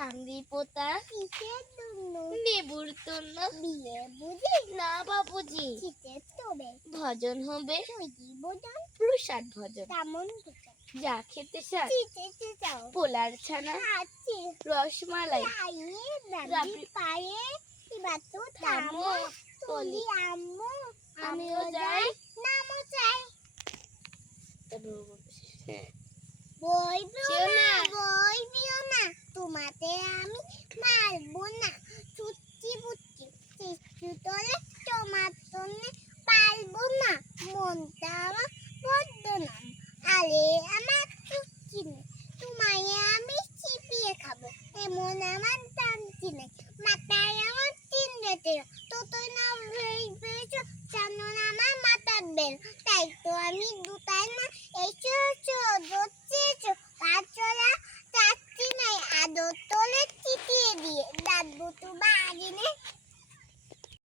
চাংড়ি পোতা কিসের জন্য নেবুর জন্য বিয়ে বুঝি না বাবুজি কিসের তবে ভজন হবে সুজি বোঝন প্রসাদ ভজন তেমন বুঝন যা খেতে চান কিসের চাও পোলার ছানা আছে রসমালাই লাইয়ে দাদি রাবড়ি। পায়ে এবার তো থামো, থামো তুলি আম্মু আমিও যাই নামও চাই হ্যাঁ। বই দিও যেও না না। বই দিও না তোমাতে আমি মারবো না চুচ্চি বুচ্চি চিচ্ছু তোলে তোমার জন্য পারবো না মনটা আমার বড্ড নাম আরে আমার চুচ্চি নেই তোমায় আমি চিপিয়ে খাবো এমন আমার টানছি নেই মাথায় আমার তিন রেতে ততই না ভেবেছ জানো না আমার মাথার বেল তাই তো আমি দুটাই না এসো দোচ্ছেছো পাঁচলা চাচ্ছি নাই আদর তোলে চিপিয়ে দিয়ে দাঁত বুতু বাড়িনে